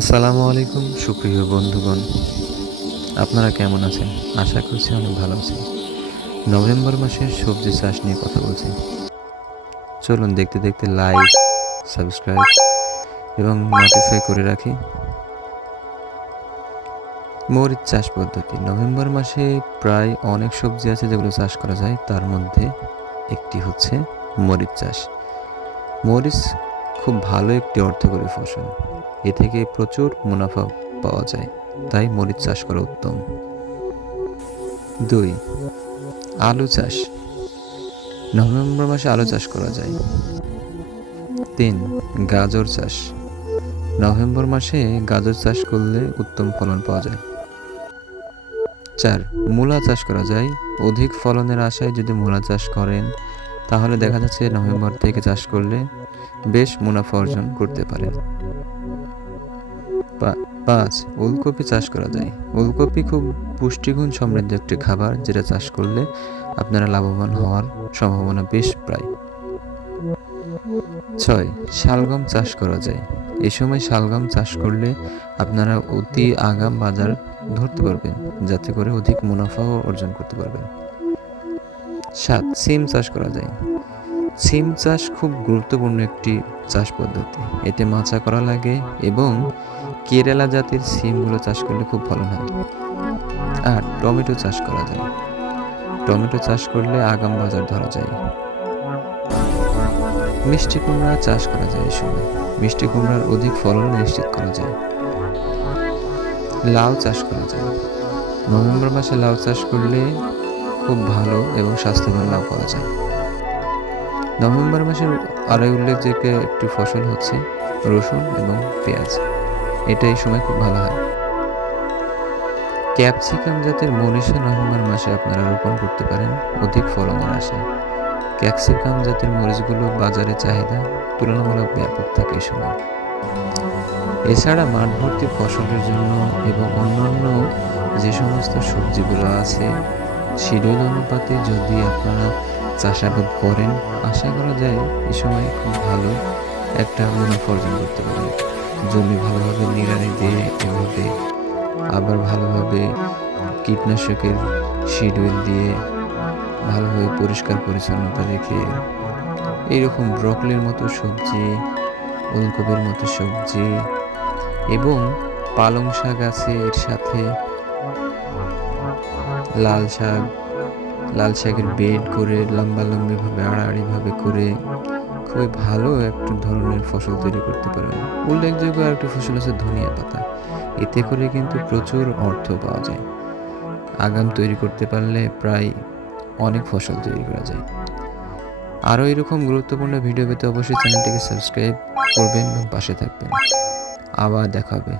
আসসালামু আলাইকুম, সুপ্রিয় বন্ধুগণ। আপনারা কেমন আছেন? আশা করছি অনেক ভালো আছেন। নভেম্বর মাসের সবজি চাষ নিয়ে কথা বলছি। চলুন দেখতে দেখতে লাইক সাবস্ক্রাইব এবং নোটিফাই করে রাখি। মরিচ চাষ পদ্ধতি। নভেম্বর মাসে প্রায় অনেক সবজি আছে যেগুলো চাষ করা যায়। তার মধ্যে একটি হচ্ছে মরিচ চাষ। মরিচ খুব ভালো একটি অর্থকরী ফসল। এ থেকে প্রচুর মুনাফা পাওয়া যায়, তাই মরিচ চাষ করা উত্তম। দুই, আলু চাষ। নভেম্বর মাসে আলু চাষ করা যায়। তিন, গাজর চাষ। নভেম্বর মাসে গাজর চাষ করলে উত্তম ফলন পাওয়া যায়। চার, মূলা চাষ করা যায়। অধিক ফলনের আশায় যদি মূলা চাষ করেন, তাহলে দেখা যাচ্ছে নভেম্বর থেকে চাষ করলে বেশ মুনাফা অর্জন করতে পারেন। পাঁচ, ওলকপি চাষ করা যায়। ওলকপি খুব পুষ্টিগুণ সমৃদ্ধ একটি খাবার যেটা চাষ করলে আপনারা লাভবান হওয়ার সম্ভাবনা বেশ প্রায়। ছয়, শালগম চাষ করা যায়। এই সময় শালগম চাষ করলে আপনারা অতি আগাম বাজার ধরতে পারবেন, যাতে করে অধিক মুনাফাও অর্জন করতে পারবেন। সাত, সিম চাষ করা যায়। সিম চাষ খুব গুরুত্বপূর্ণ একটি চাষ পদ্ধতি। এতে মাচা করা লাগে এবং কেরালা জাতের সিমগুলো চাষ করলে খুব ফলন হয়। আর টমেটো চাষ করা যায়। টমেটো চাষ করলে আগাম বাজার ধরা যায়। মিষ্টি কুমড়া চাষ করা যায় এই সময়। মিষ্টি কুমড়ার অধিক ফলন নিশ্চিত করা যায়। লাউ চাষ করা যায়। নভেম্বর মাসে লাউ চাষ করলে খুব ভালো এবং স্বাস্থ্যবান লাভ করা যায়। নভেম্বর মাসের আরও উল্লেখযোগ্য একটি ফসল হচ্ছে রসুন এবং পেঁয়াজ। এটা এই সময় খুব ভালো হয়। ক্যাপসিকাম জাতের মরিচও নভেম্বর মাসে আপনারা রোপণ করতে পারেন, অধিক ফলনের আশায় ক্যাপসিকাম জাতের মরিচগুলো বাজারে চাহিদা তুলনামূলক ব্যাপক থাকে এই সময়। এছাড়া মাঠ ভর্তি ফসলের জন্য এবং অন্যান্য যে সমস্ত সবজিগুলো আছে, শিডিউল অনুপাতে যদি আপনারা চাষাবাদ করেন, আশা করা যায় এই সময় খুব ভালো একটা মুনাফা অর্জন করতে পারেন। জমি ভালোভাবে নিড়ানি দিয়ে এভাবে আবার ভালোভাবে কীটনাশকের শিডিউল দিয়ে ভালোভাবে পরিষ্কার পরিচ্ছন্নতা রেখে এইরকম ব্রকলির মতো সবজি, ওলকপির মতো সবজি এবং পালং শাক আছে এর সাথে, লাল শাক লাল শাকের বেড করে লম্বা লম্বিভাবে, আড়াআড়িভাবে করে খুবই ভালো একটা ধরনের ফসল তৈরি করতে পারবেন উল্লেখযোগ্য আরেকটি ফসল আছে ধনিয়া পাতা। এতে করে কিন্তু প্রচুর অর্থ পাওয়া যায়। আগাম তৈরি করতে পারলে প্রায় অনেক ফসল তৈরি করা যায়। আরও এরকম গুরুত্বপূর্ণ ভিডিও পেতে অবশ্যই চ্যানেলটিকে সাবস্ক্রাইব করবেন এবং পাশে থাকবেন। আবার দেখা হবে।